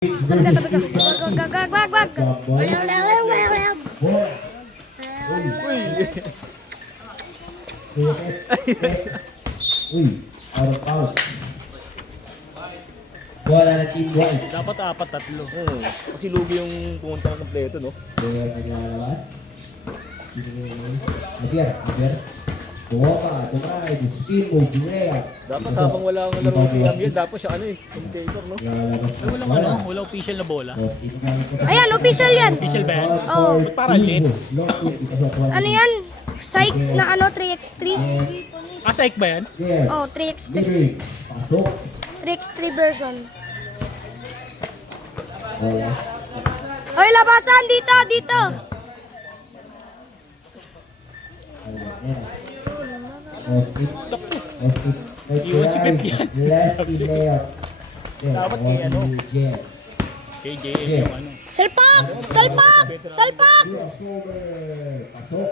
Wag. Uy, out of out. Bola na team white. Dapat 4-3. Kasi lugi yung pumunta ng kompleto, no? Player na nilalabas. Javier. Buka, tumay, spin move, layup. Dapat habang wala ang laro si Amiel, dapat siya commentator, no? Nilalabas Ay, walang official na bola. Ayan, official yan. Official ba yan? Oo. Ba't parang late? Ano yan? Psych na 3x3? Ah, psych ba yan? Oh, 3x3. Pasok. 3x3 version. Bola. Oy, labasan dito. Iwan si Pep yan. Lefty layup. Dapat kay Kay JM yung ano. Salpak! Pasok.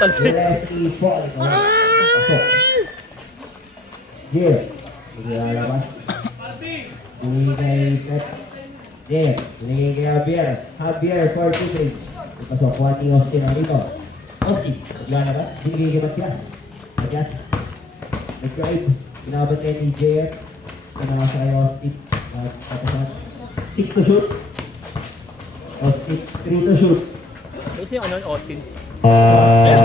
Talsik. Pasok. Jir. Lalabas. Binigay kay Pep. Jir. Binigay kay Javier for two-stage. Pasok. Juan Austin ang rito. Austin. Lalabas. Binigay kay Matias. Nag-drive. Pinabot kay ni Jir. Pinabasa kay Austin. 6 to shoot. Austin. 3 to shoot. Kasi yung Austin. Ayun.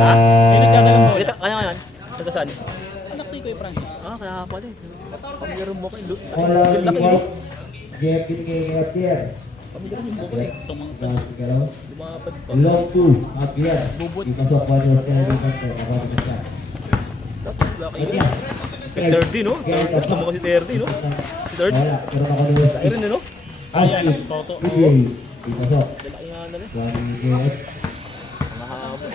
Ha? Yung nagdadalang bola. Ano? Taga saan? Anak ni Kuya Francis. Ah, kaya pala eh. Pamilyar mo kayo. All Laki mo. Jir. Binigay kay Javier. Pamilyar mo ko eh. Tumangkad. Lumapad pa. Long 2, Javier. Bubot. Ipasok Juan Austin ang rito. Kapag Matias. Tapos laki yun. Matias. Kay 30, no? Gusto mo kasi 30, no? Si 30. Wala. Pero nakaluwas. Ayun, no? Austin. Toto. Bigay. Ipasok. Laki nga na rin. Juan Jir. Mahaba.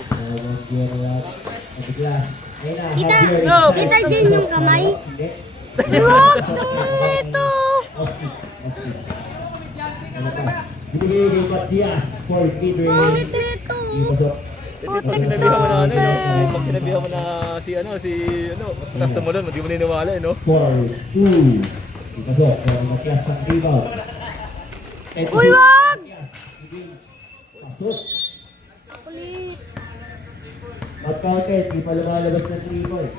Kita dyan yung kamay. Hindi. Huwag nito. Binigay kay Matias for mid-range. Bakit nito? Ipasok. Pag sinabihan mo na pag sinabihan mo na si customer doon, hindi mo niniwala, no? 4-2. Ipasok. Matias ang rebound. Uy, wag! Pasok. Ulit. Mag-counted. Di pa lumalabas na 3 points.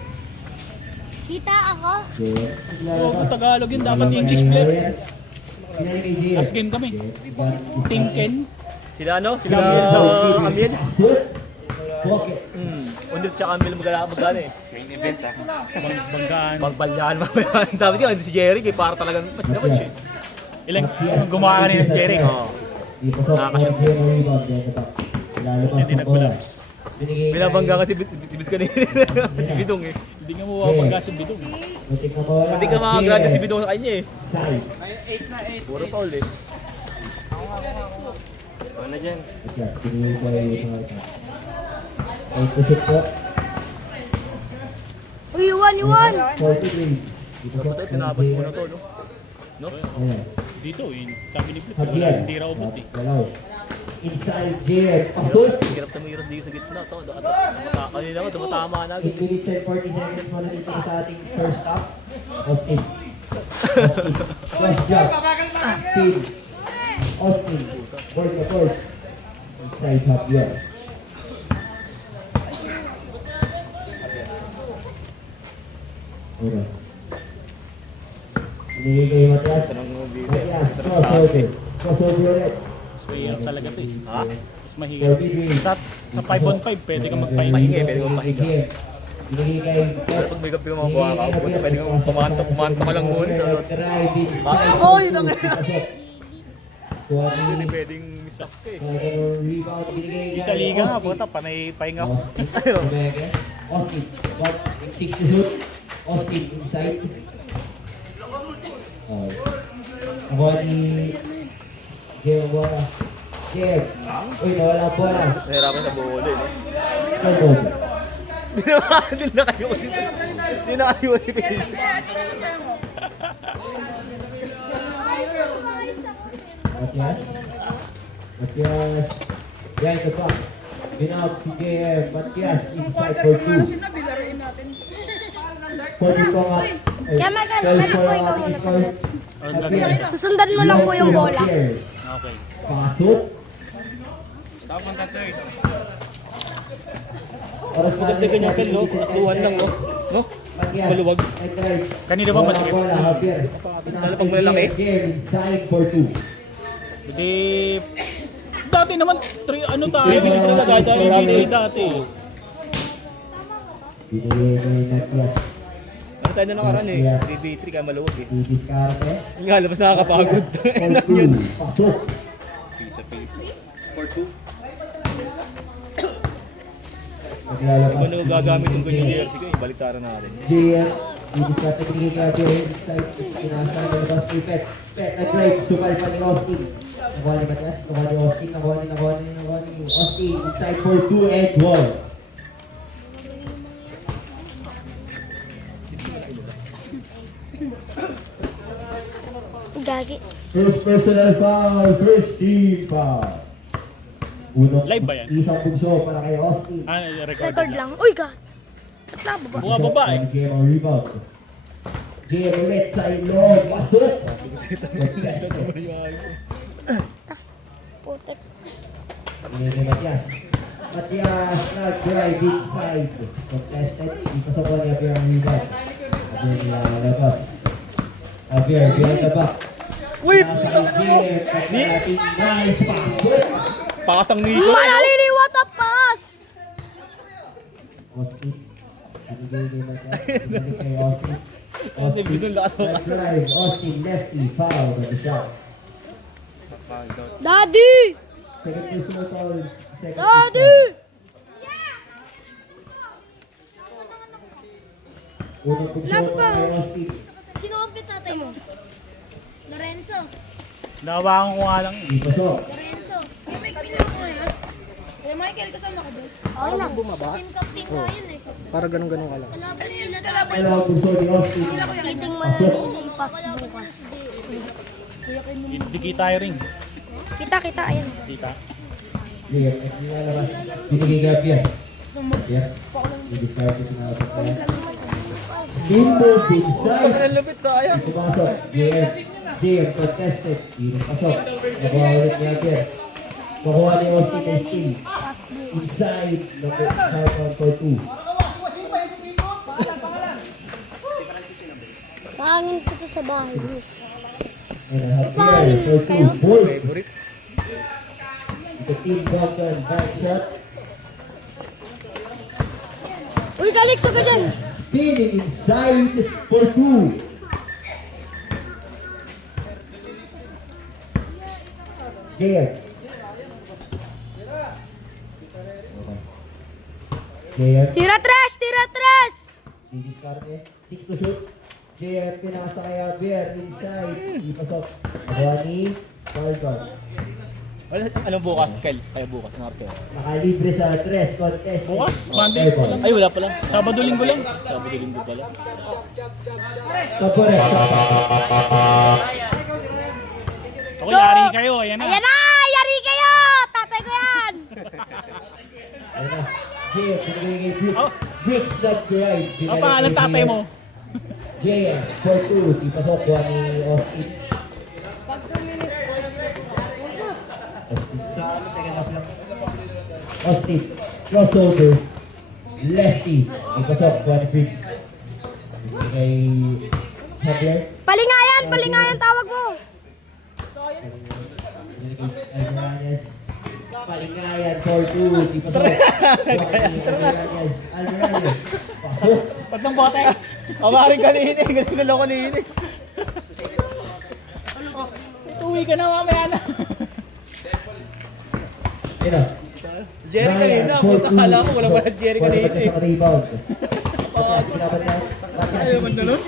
Kita ako. Huwag Tagalog yun, dapat English player. Pinali kay JS. Last game kami. Team Ken. Sila Sila Amiel. Pasok. Pocket. Undit tsaka Amiel magana eh. Main event Banggaan. Pagbalyahan mamaya. Sabi niya, si Jerry, para talagang match na match eh. Ilang gumawa kanina si Jeric. Ipasok. Nakakashoot. Rebound. Lalabas Hindi ang bola. nag-collapse. Binigay Binabangga kasi Bit kanina. Si Bidong eh. Hindi nga mawawagga si Bidong. Butik na bola. Hindi ka makagrada si Bidong sa kanya eh. Side. Puro foul eh. Ano dyan? Matias. Binigay kay Matias. 8 to 6 po. Uy, iwan. 43. Dapat tayo, tinapos mo na to, no? No? Ayan. Dito, sabi ni Flip, Javier. hindi raw ubot eh. Galaw. Inside Jared. Pasok. Hirap na mahirap dito sa gitna. Kanina naman, tumatama na. 8 minutes and 40 seconds mo na dito sa ating first half. Austin. First job. Speed. Austin. Board na board. Inside Javier. Okay. Binigay kay Matias. Matias. Crossover ulit. Mas mahirap talaga to eh. Ha? Mas mahirap. 43. Sa 5-on-5, pwede ka magpahinga. Pahinga, pwede kang pahinga. Binigay kay Pero pag may gabi mga buha ka, pwede kang pumanta ka lang muna. Oy, naman! Hindi pwedeng misak ka eh. Yung sa liga nga, puta, panay pahinga ko. Austin, 6 to shoot. Austin, inside. Ako ni Jeff Bola. Jeff. Uy, nawala ang bola. Nahirapan sa buhol eh. Good. Hindi na kayo. Hindi na kayo. Matias. Matias. Behind the back. Binout si JM. Matias inside for 2. 40 po nga. Kaya magal, 12 magal po po ang ikaw ating muna score. Javier. Susundan mo lang po yung bola. Okay. Pasok. Tapos na third. Oras Maganda ganyan pen, no? Tatluhan lang, no? No? Matias. Maluwag. Right, right. Kanina ba masikip? Bola, Javier. Lalo pag malalaki. JM inside for 2. Hindi... Dati naman, ano tayo? Hindi talaga dati. Hindi dati. Binigay ni Matias. Ano tayo na nakaraan eh? 3v3 kaya maluwag eh. Didiskarte. Yung nga, labas nakakapagod. For 2. Pasok. Pisa. For 2. Maglalabas. Kung ano gagamit yung ganyan jersey ko eh, baliktaran natin. JM. Didiskarte binigay kay Javier inside. Pinasa ng labas kay Pet. Pet nag-drive. Supal pa ni Austin. Nakuha ni Matias. Nakuha ni Austin. Nakuha ni Austin. Inside for 2 and 1. Gagi. First personal foul, first team foul. Unang Live ba yan? isang bugso para kay Austin. Record lang. Uy, God. Ba't nababa? Bumababa eh. JM ang rebound. JM ulit sa ilog. Pasok! Putek. Ini ni Matias. Matias nag-drive inside. Contested. Di pasok lang ni Javier ang rebound. Javier nilalabas. Javier, behind the back. Whip! Nasa kay JM. Pagkating nice pasok. Pakasang Nico. Manalili, what a pass! Austin. Binigay ni Matias. Binigay kay Austin. Austin, bidun lakas mo kasi. Drive. Austin lefty. Foul on the shot. Daddy! Second personal foul. Second Daddy! Unang pugso Lag pa. kay Austin. Sino complete tatay mo? Lorenzo. Nawakan ko nga lang. Di pasok. Lorenzo. Yung may piniro ko yan. Eh, Michael, kasama ka doon? Okay lang. Team captain nga yun eh. Para ganun-ganun ka lang. Kalaban nila tatay mo. Dalawang pugso ni Austin. Kiting manalili, pass bukas. Hindi tayo ring. Kita, ayan. Kita. Yeah, nilalabas. Binigay kay Javier. Javier. Didiscard ito na ako. Spindles inside. Ang lupit, sayang. Pumasok. JM contested. Hindi pasok. Nakuha ulit ni Javier. Nakuha ni Austin na steal. Inside. Nakuha for 2. Pangin ko to sa bahay. And Javier for 2. Bolt. The team Duncan back shot. Uy, Calixto ka dyan! Spinning inside for 2. JM. JM. Tira tres! Didiskarte. 6 to shoot. JM pinasa kay Javier. Inside. Ipasok. Nakuha ni Falcon. Anong bukas, Kel? Kaya bukas, ng Arthur. Nakalibre sa 3 contest. Bukas? Monday? Fair Ay, wala pala. Sabado-linggo lang. Sabado-linggo pala. So correct. Ako yari kayo. Ayan na. Ayan na! Yari kayo! Tatay ko yan! Ayun na. JM. Binigay kay Brooks. Brooks nag-drive. Ang pangalan tatay mo. JM for 2. Ipasok kuha ni Austin. Austin sa second half lang. Austin. Crossover. Lefty. Ipasok kuha ni Brooks. Kay Javier. Palingayan tawag mo! Alvarez. Palingayan for 2. Ipasok. Alvarez. Pasok. Ba't ng bote? Kamaring kanina eh. Galing ko lang kanina eh. Uwi ka na mamaya na. Ayun na. Jerry kanina. Puta kala ko. Walang wala Jerry kanina eh. Sa rebound. Ayaw man dalon?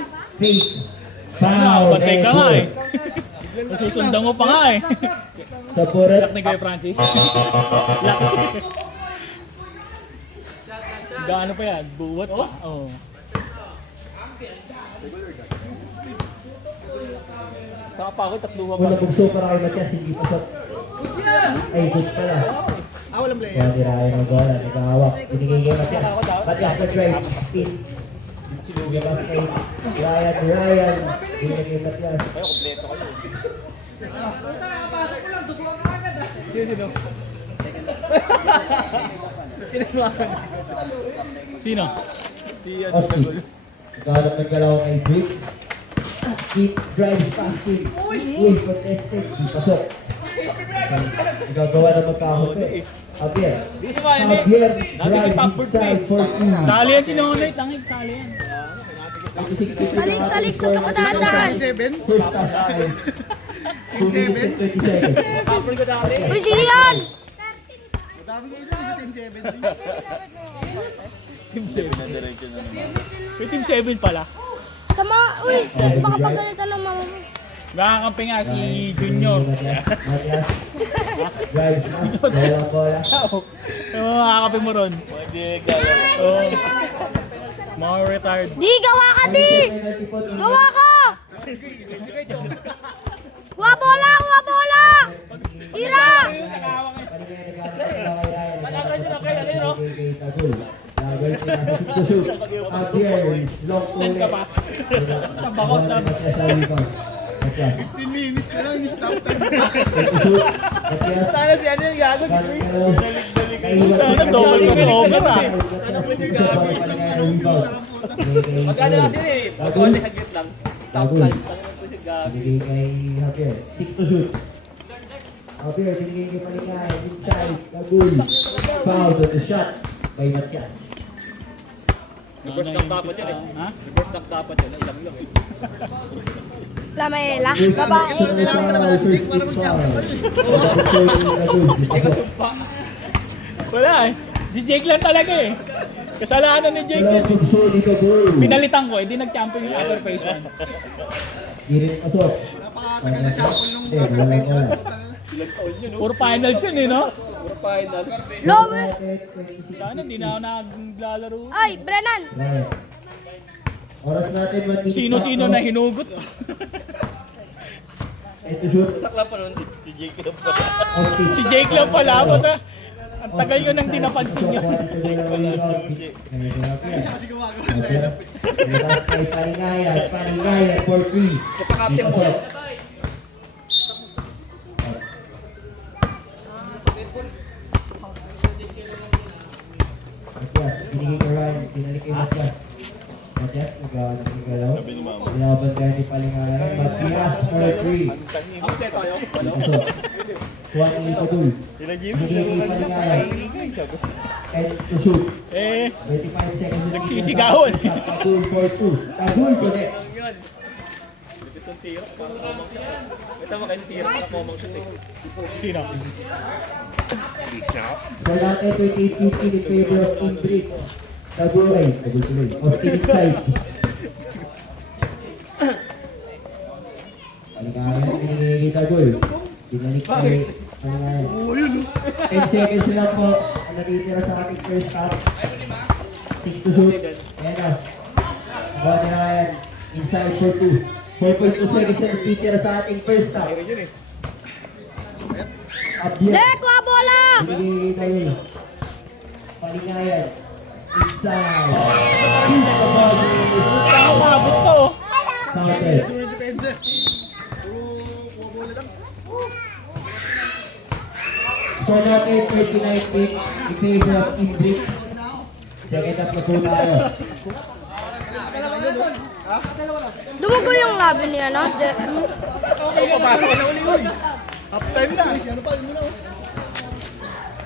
Foul. Bantay ka nga eh. Susundan mo pa nga eh. Sa Puret. Lak ni Kuya Francis. Lak. Gaano pa yan? Buwat pa? Oo. Saka pa ako, tatluwa pa. Wala bugso para kay Matias. Hindi pasok. Ay, good pala. Kuha ni Ryan ang bola, nagkahawak. Binigay kay Matias. Matias na drive, spin. Lumabas kay Ryan. Binigay kay Matias. Sino? Austin. Nagkahanap ng galaw kay Briggs. Keep drive passing. Uy, contested. Di pasok. Nagagawa na magkahon eh. Javier. Javier drive inside for two. Sali yan si Nonoy, tangig, sali yan. Salik sa kapadaan. First half time. 2 minutes and 20 seconds. Uy, siyan! Team 7. May Team 7 pala. Sama, uy, baka pagalitan ng mama mo. Nakakampi nga si Junior. Matias. Drive pass. Dalawang bola. Yung mga kakapi mo ron. Oo. Mga retired. Di, gawa ka, di! Gawa ka! Kuha bola! Kuha bola! Tira! Stand ka pa. Sa bako, sa 15 minutes na lang, stop time. Sana si ano yung gago. Sana double crossover ah. Magkano lang sila eh. Magkano hagit lang. Stop time. Binigay kay Javier. 6 to shoot. Javier, binigay kay Paligay. Inside. Tagul. Foul to the shot by Matias. Reverse dump dapat yun eh. Ha? Reverse dump dapat yun. Ilang lang eh. Lamela, babae. Kailangan na stick para Wala eh. Si Jake lang talaga eh. Kasalanan ni Jake yun. Pinalitan ko, hindi nag-champion yung upper face 1. Girit pasok. Napakatagal na shuffle nung upper face 1. Puro finals yun eh, no? Puro final. Lowe! Sana hindi na ako naglalaro. Ay, Brennan! Oras natin Sino-sino na hinugot. Ito shoot. Sakla pa nun si Jake lang pa. Si Jake lang pala. Bata, ang tagal yun nang dinapansin nyo. Palingayan for free. Kapakapten mo. Matias, binigay kay Ryan, pinalik kay Matias. Matias, nagalaw. Nilaban kaya ni Palingayan. Matias for free. Pasok. Kuha ni Padul. Binigay kay Palingayan. And to shoot. Eh, 25 seconds. nagsisigawan. Tagul for 2. Tagul connect. Lupit ang tira. Parang komang shot. May tama kayo tira. Parang komang shot eh. Sino? So natin 28-15 in favor of Team Briggs. Tagul ay. Tagul tuloy. Austin inside. Palingayan, binigay kay Tagul. Binalik kay Palingayan. 10 seconds na lang po ang natitira sa ating first half. 6 to shoot. Ayan na. Buwan na yan. Inside for 2. 4.2 seconds na natitira sa ating first half. Abiyat. De, kuha bola! Binigay kay Tagul. Palingayan. Inside. Saan umabot to? Southern. So natin 39-8 in favor of Team Briggs. Second half na po tayo. Dumugo yung labi niya, no? Papasok ka na uli yun. Half time na.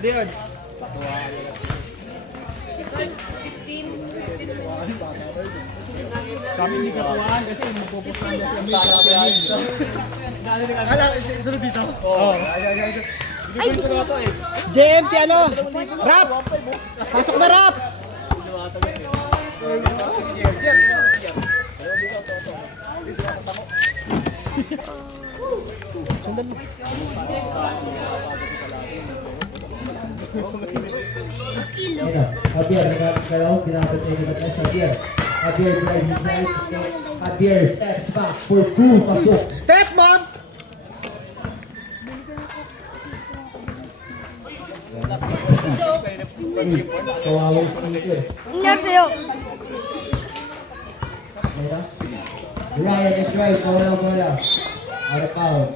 Leon. Kami hindi katuwaan kasi magpupusan na kami. Sunod dito. Oo. JM si ano? Rap! Pasok na rap! Sundan mo. Ayan na. Javier, nagkakalaw. Dinakot tayo ng Matias. Javier. Javier drive inside. Javier steps back for 2. Pasok. Step, mom! Ayan na. Kawawa yung speaker. Nangyari sa'yo. Diba? Ryan is right. Nawala bola. Out of power.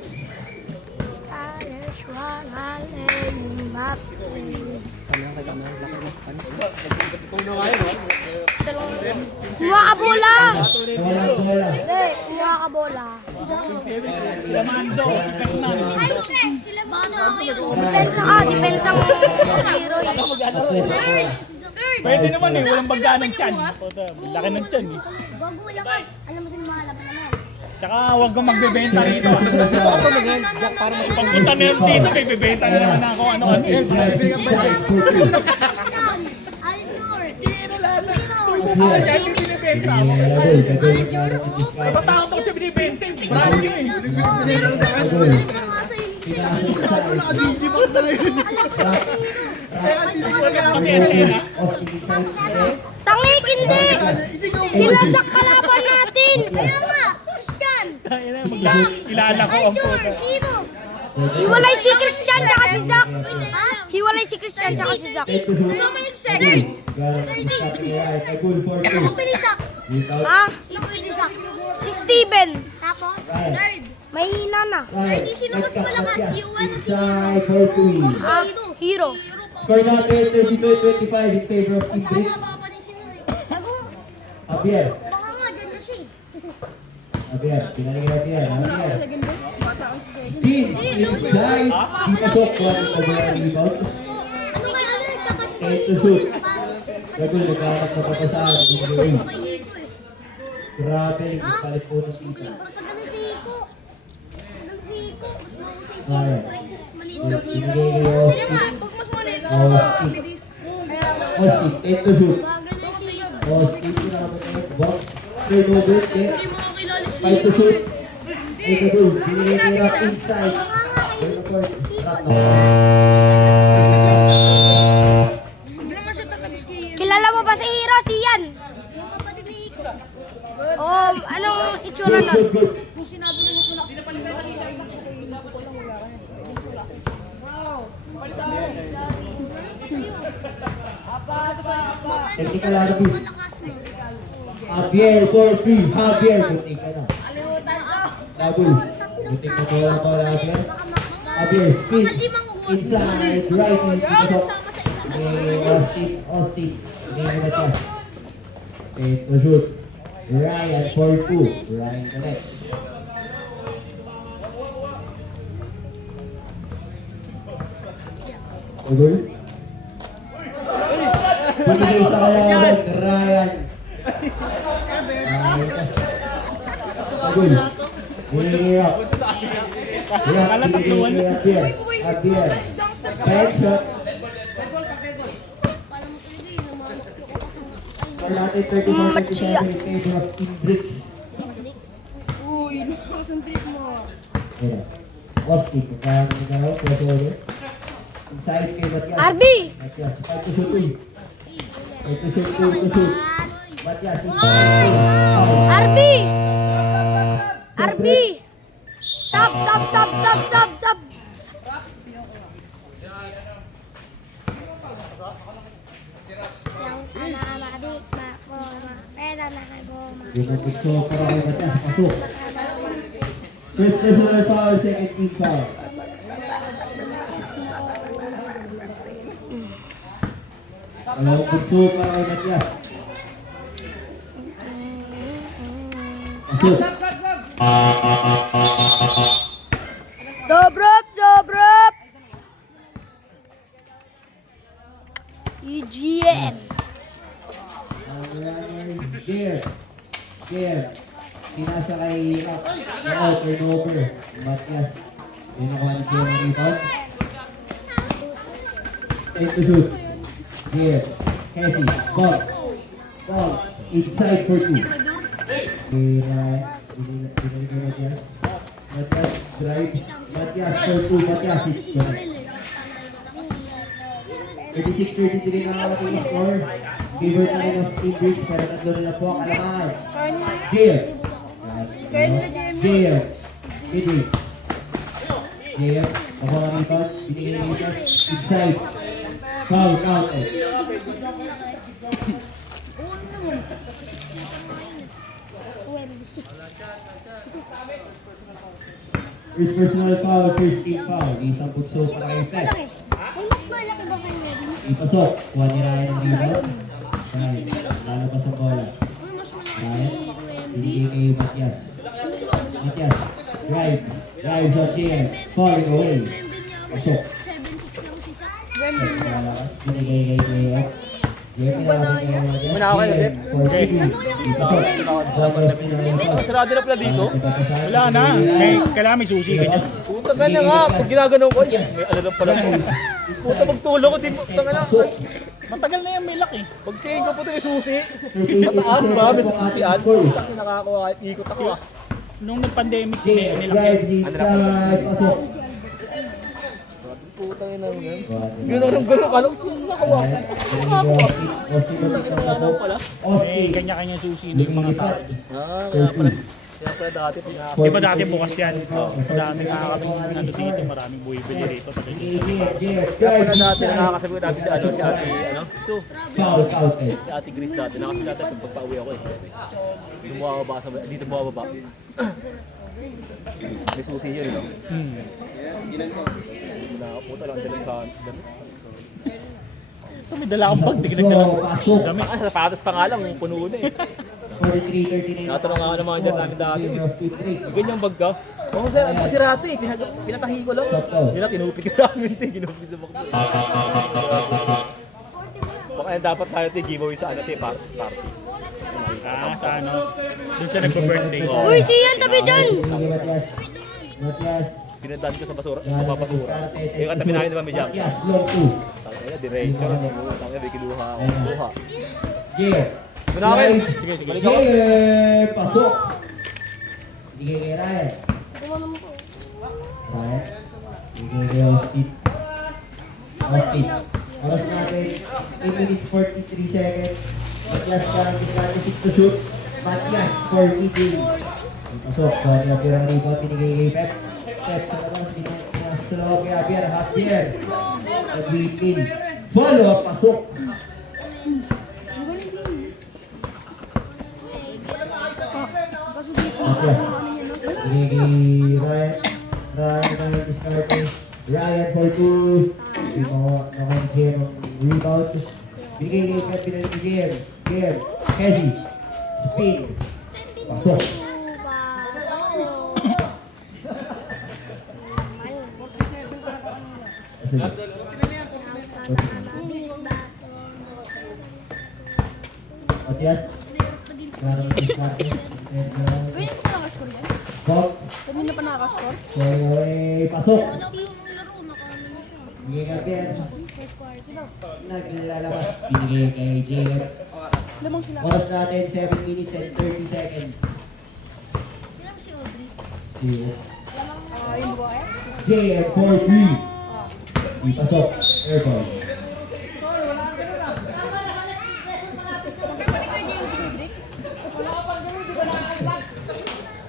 Kumuha ka bola! Nawala bola. Hindi, kumuha ka bola. Sila Mando, si Fernan. Depensa ka, depensa ang hero eh. Pwede naman eh, walang bagaan ng tiyan. Laki ng tiyan eh. Bago mo lakas, alam mo sino mahalaman naman. Tsaka huwag kang magbebenta rito. Gusto ko tumingin. Jack, para mas Pagpunta na yun dito, may bebenta na naman ako ano-ano eh. Ay, yan yung binibenta ako. Nabatakot ako sa binibenta eh. Brand new eh. Pati antena. Tangik, hindi! Sila sa kalaban natin! Kaya nga, Christian! Kilala ko ang photo. Hiwalay si Christian tsaka si Zach! Hiwalay si Christian tsaka si Zach. Kasama niyo si second! Ako pinisak! Ha? Ako pinisak! Si Steven! Tapos? Third! Mahina na. Hindi sino mas malakas? Si Juan o si Hero? Hero. Score natin 32-25 in favor of Team Bricks. Javier. Baka nga, dyan na siya eh. Javier, pinaligyan natin yan. Javier. Steens inside. Di pasok. Kuha ng rebound. Ano kaya ano? Dapat And to shoot. Gagawin, nagkakas na papasaan. Grabe, nagpalit po ng kita. Basta ganun si Hiko. Ganun si Hiko. Mas mahusay si Alright. Hiko. Maliit daw si Hiko. Binigay ni Sino nga? Pag mas maliit. Osti. Osti, and to shoot. Ganun si Hiko. Osti, pinakamatay. Box. Turnover. Hindi mo kakilala si Fight to shoot. And to shoot. Binigay ni Rock inside. Turnover. Rock na. Hindi naman siya tatagos kay Hiko. Kilala mo ba si Hero? Si Yan. Yung kapatid ni Hiko. Oh, anong itsura nun? Good, good. Kung sinabi mo wala, pinapalitan na siya. Technical arbit. Malakas mo. Javier, 4-3. Javier, buting ka na. Alimutan ko. Labul. Buting na bola pa, Javier. Javier, spin. Inside, right, and pasok. Sama sa isa. Austin. Hindi na siya. Ito shoot. Ryan, 4-2. Ryan connects. Agul. Binigay sa kalaban, Ryan. Agul. Binigay up. Rock, binigay ni Javier. Javier. Back shot. Paano mo talaga yun? Namamakyo ko kasi. For natin 34-37 in favor of Team Bricks. Uy, nakakonsentrate mo. Ayan. Austin, kung nagalaw, press order. Inside kay Matias. RB! Matias, 5 to shoot 2. 5 to shoot 2 to shoot. Matias, inside 2. Out. RB! RB! Sub, sub, sub, sub, sub, sub! Yung anak-anak, makoma. Pwede na kagoma. Gusto para kay Matias, pasok. First personal foul, second team foul. Alam gusto para kay Matias. Pasok. Sobrop, sobrop! EGN! Share. Pinasa kay Rock. Turnover. Matias. Yun ako ni Share ng rebound. Take to shoot. Share. Casey. Ball. Inside for 2. Binigay Matias. Matias drive. Matias for 2. Matias hits ko na. 36-33 na ang ating score. Favor na rin of Team Bricks, pero tatlo nila po ang kalamangan. Jair. Bidi. Jair. Ako ang rebound. Binigay ng rebound. Inside. Foul counted. First personal foul, first team foul. Isang pugso para kay Steph. Mas malaki ba kayo? Ipasok. Kuha ni Ryan ang rebound. Ryan, lalabas ang bola. Ryan, binigay kay Matias. Matias, drives on JM. Falling away. Pasok. 7-6 lang si Sa. Lalabas, binigay kay JM. Muna ako kayo, Jeff. Ipasok. Focus ni Ryan. Sarado na pala dito. Wala na. Kailangan may susi ka dyan. Puta ka na nga, pag ginagano ko, may alam pala ko. Puta magtulong ko, di mo, tanga na. Matagal na yan, may lock eh. Pagtingin ko puta may susi. Mataas ba, may susian. Puta, nakakawa, ikot ako ah. Nung nag-pandemic, JM nilaki. drives inside. Pasok. Puta yun lang yan. Gano'n, kalong nakawa. May kanya-kanya susi na yung mga tao. Kaya pala dati, Di ba dati bukas yan? Maraming nakakabing ano dito, maraming buwibili dito. kaya pala dati, nakakasabi dati si Ate, ito. Foul counted. Si Ate Grace dati, nakakasabi dati pagpauwi ako eh. Dito bumababa. May susi yun, no? Puta lang, dalang sa damit. Ito may dala akong bag, tignan na lang. Pasok. Dami. Sapatos pa nga lang, puno na eh. 43-39. Natanong nga naman dyan namin dati. Game of the breaks. Ganyan bag ka? Oo sir, ano si Rato eh, pinatahi ko lang. Sila tinupit ka namin eh, ginupit sa bakto eh. Baka yan dapat tayo tayo giveaway sa ano tayo, party. Sa ano? Doon siya nagpa-birthday. Uy, si Ian, tabi dyan! Matias. Matias. Pinadaan ko sa basura, sa mapapasura. Eh, katabi namin naman may jump shot. Matias, long two. Tangina, diretso. Tangina, may kiluha ako. Kuha. Jer. Kunakin! Sige, sige. Balik ako. Jer. Pasok. Bigay kay Ryan. Ryan. Bigay kay Austin. Austin. Oras natin. 8 minutes 43 seconds. Matias Karantis natin 6 to shoot. Matias for DJ. Pasok. Kaya pirang rebound binigay kay Pep. Pep sa labas. Pinasok sa loob kay Javier. Javier. Nag-win. Follow up. Pasok. Matias. Binigay Ryan. Ryan diskarte. Ryan for 2. Naman Jem ang rebound. Binigay kay Pep. Binigay kay Jem. Jem. Kessie. Spin. Pasok. Matias. Parang diskarte. Pop. Kanina pa nakaka-score? So, pasok. Bigay ka Pep. Naglalabas. Binigay kay JM. Oras natin 7 minutes and 30 seconds. JM 4-3. Ipasok. Airball.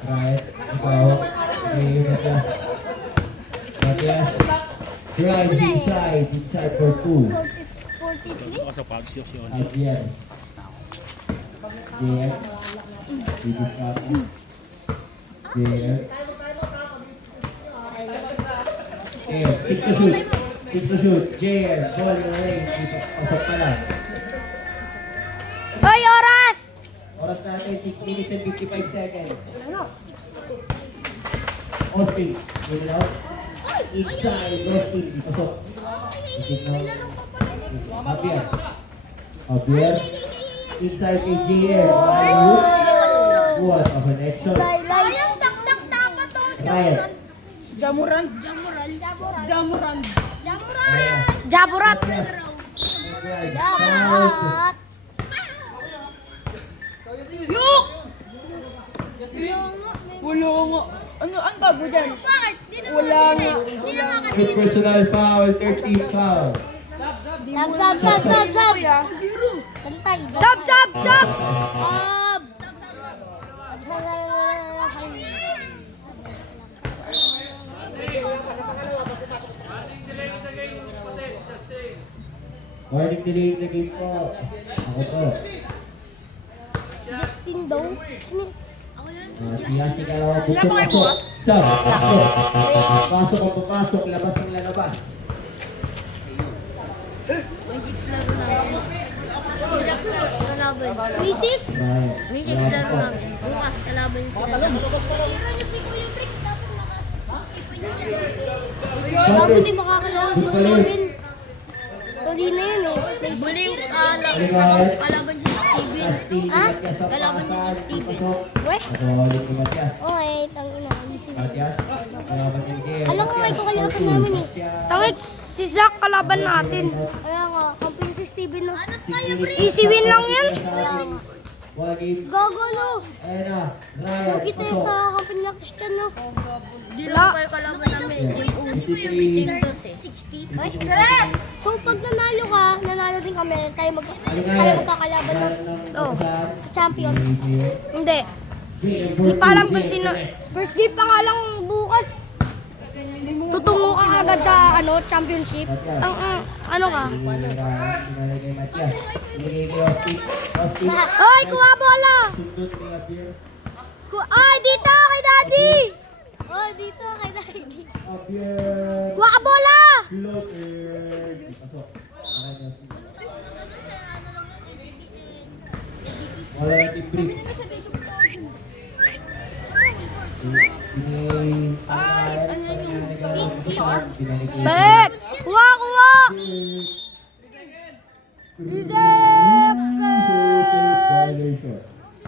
Right. Ikaw. JM Matias. Matias. Drives inside. Inside for 2. Ako sa pubs yun. Javier. JM. Didiskarte. JM. JM. 6 to shoot. 6 to shoot. JM. Falling away. Pasok pa lang. Hoy, oras! Oras natin 6 minutes and 55 seconds. Austin. Put it out. Inside. Austin. Pasok. Javier. Javier. Inside kay JM. What a connection. Ryan. Jaburat! Jaburat. Yuk! Wala nga. Ano ang tabo dyan? Wala nga. Good personal foul, 13 foul. Sab. Kantay. Sab! Sab. Warning delay in the game po. Ako po. Justin daw. Sino? Si Yasi Kalawa po pasok. Sab, pasok. Pasok o papasok, labas ng lalabas. May 6 laro namin. Exact kalaban. May 6? Brian. May 6 laro namin. Bukas kalaban sila. Tira niyo si Kuya Bricks. Dapat naka-60 points yan. Dapat di makakalaban sa namin. So di na yun eh. Buling kalaban si Steven. Ha? Kalaban niya si Steven. Weh? Ako, ulit ni Matias. Okay, tangina. Easy. Matias, kalaban ni Miguel. Alam ko kayo kalaban namin eh. Tangik, si Zach kalaban natin. Kaya nga, kampiyon si Steven no. Easy win lang yan. Kaya nga. One game. Gago no. Ayun na. Ryan, Yung kita pasok. sa kampiyon na Christian no. Di Wala. lang kayo kalaban namin. Team 60. Ay, so pag nanalo ka, nanalo din kami. Tayo magkakalaban Oh. sa champion. Hindi. Hindi pa alam kung sino. First game pa nga lang bukas. Tutungo ka agad sa championship. Ano ka? Sinalay kay Matias. Sinalay kay Osti. Osti. Ay, kuha bola! Sundot ni Abir. Ay, dito kay Daddy! Oh, dito kay Daddy. Abir. Kuha ka bola! Floater. Pasok. Okay na. Wala na team break. Bet! Kuha, kuha!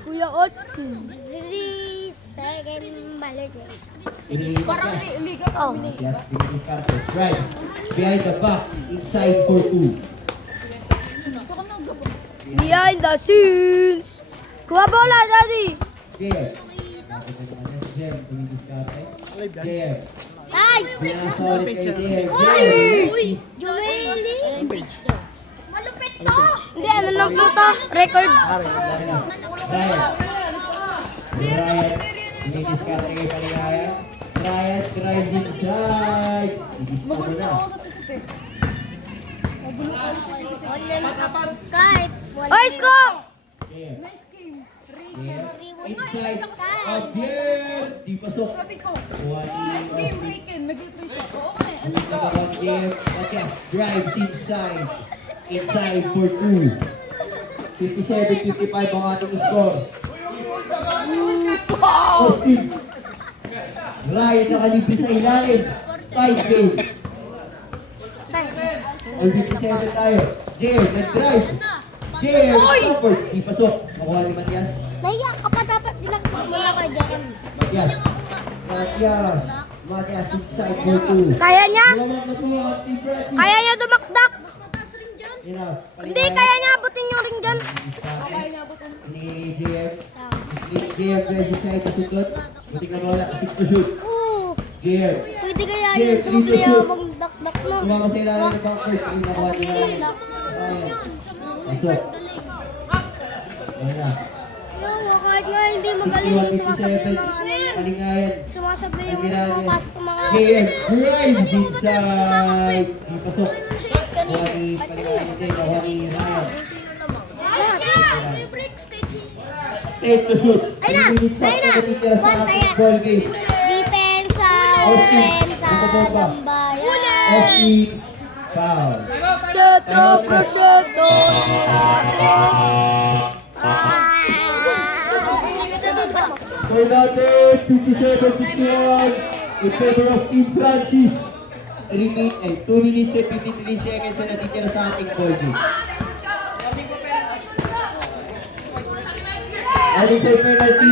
Kuya Austin. 3 second balik. Oh. Right. Behind the back. Inside for 2. Behind the scenes. Kuha bola, Daddy! Jeb. Jeb. Jeb. Nice! Pinasolid kay Jeb. Uy! Joel! Malupit to! Hindi, ano lang po to? Record. Ryan. Ryan. Dinidiskarte kay Paligayan. Ryan drives inside. Dinidiskarte mo na. Kahit Oy, Sko! Jeb. Inside. Again. Di pasok. Drives inside. Inside for 2. 57-55 ang ating score. Austin. Ryan nakalibre sa ilalim. 5 game. All 57 tayo. Jail, nag-drive. Jail, covered. Di pasok. Makuha ni Matias. naiyak ka pa dapat dinakpak mo na kay JM. Matias. Matias. Matias inside for 2. Kaya niya? Lumang na po ang Team Francis. Kaya niya dumakdak? Mas mataas rin dyan. Enough. Hindi, kaya niya abutin yung ring dyan. Ni JF. Ni JF ready side na sugot. Buting na wala. 6 to shoot. Oo. JF. Pwede kaya yun sa mga kaya magdakdak no. Tumama sa ilalim ng backcourt. Hindi nakuha nila. Pasok. Ayan na. Yung kahit nga hindi magaling, sumasabi yung mga ano. Kalingayan. Sumasabi yung mga pasok ng mga... JF drives inside. Di pasok. Nakuha ni Kalingayan din. Nakuha ni Ryan. 8 to shoot. 3 minutes na natitira sa ating ball game. Depensa, Austin, depensa, nakabomba. dambayan. Austin, foul. Setro prosciutto. For natin, 57-61 in favor of Team Francis. 2 minutes and 53 seconds na natitira sa ating ball game. Aling for penalty,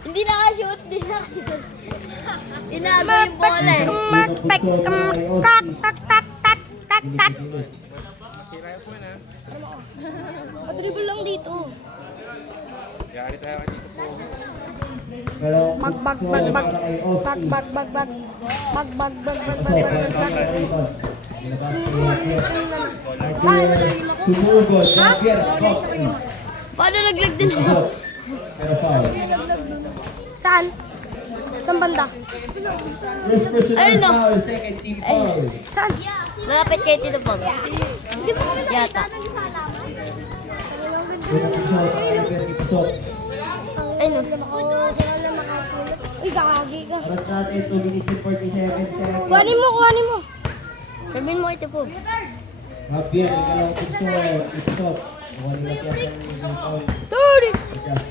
Hindi nakashoot, hindi nakashoot. Inago yung bola eh. Kak, kak, kak, kak, kak, kak. Padribble lang dito. Bag, bag, bag, bag. Bag, bag, bag, bag. Bag, bag, bag, bag, bag, bag, bag, bag. Sumugod, Javier, Bagay sa kanya. Paano naglag din ako? Pasok. Pero foul. Naglag dun. Saan? Saan banda? First personal Ayun, no. foul, second team foul. Saan? Malapit kay Tito Pogs. Di ba kami Yata. Unang shot, Javier, ipasok. Ayun o. Uy, gagi ka. Oras natin, 2 minutes and 47 seconds. Kuhanin mo, kuhanin mo. Sabihin mo kay Tito Pogs. Javier, ikalawang puso, ipasok. Mukhang ni Matias ang foul. 30. Matias,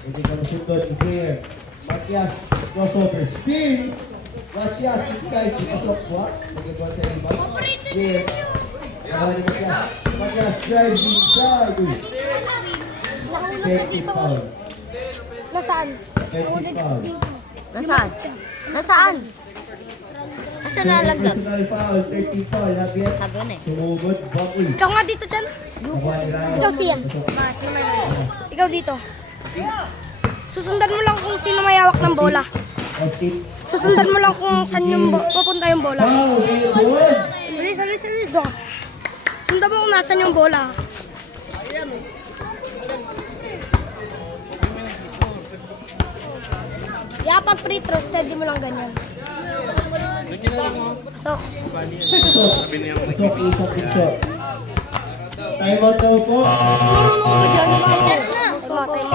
hindi ka masundot, i-clear. Matias, crossover, spin! Matias, inside, ipasok, what? Magagawa sa iba. Clear. Mukhang ni Matias. Matias drives inside. Uy, Nakuha sa third team Tito foul. Nasaan? Third team foul. Nasaan? Nasaan? Asa nalaglag? Personal foul, 13 foul, Javier. Sabi ko na eh. Sumugod, Bakul. Ikaw nga dito, Chan. Nakuha ni Ryan. Ikaw siyan. Mas naman. Ikaw dito. Susundan mo lang kung sino may hawak ng bola. Austin. Susundan mo lang kung saan yung pupunta yung bola. Foul, Edward. Alis, alis, alis. Sundan mo kung nasan yung bola. Yapat free throw, steady mo lang ganyan. So, Pasok, isang puso. Time out daw po. marunong ka dyan. Time out, time out.